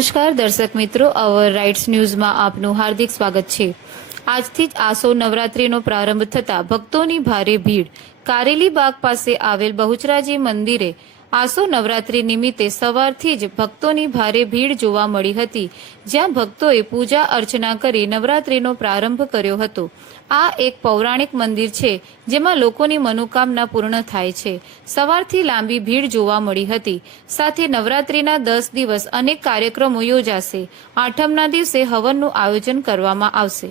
નમસ્કાર દર્શક મિત્રો, અવર રાઇટ્સ ન્યૂઝમાં આપનું હાર્દિક સ્વાગત છે। આજથી જ આસો નવરાત્રીનો પ્રારંભ થતા ભક્તોની ભારે ભીડ। કારેલી બાગ પાસે આવેલ બહુચરાજી મંદિરે આસો નવરાત્રી નિમિત્તે સવારથી જ ભક્તોની ભારે ભીડ જોવા મળી હતી, જ્યાં ભક્તોએ પૂજા અર્ચના કરી નવરાત્રીનો પ્રારંભ કર્યો હતો। આ એક પૌરાણિક મંદિર છે, જેમાં લોકોની મનોકામના પૂર્ણ થાય છે। સવારથી લાંબી ભીડ જોવા મળી હતી। સાથે નવરાત્રીના 10 દિવસ અનેક કાર્યક્રમો યોજાશે। આઠમના દિવસે હવનનું આયોજન કરવામાં આવશે।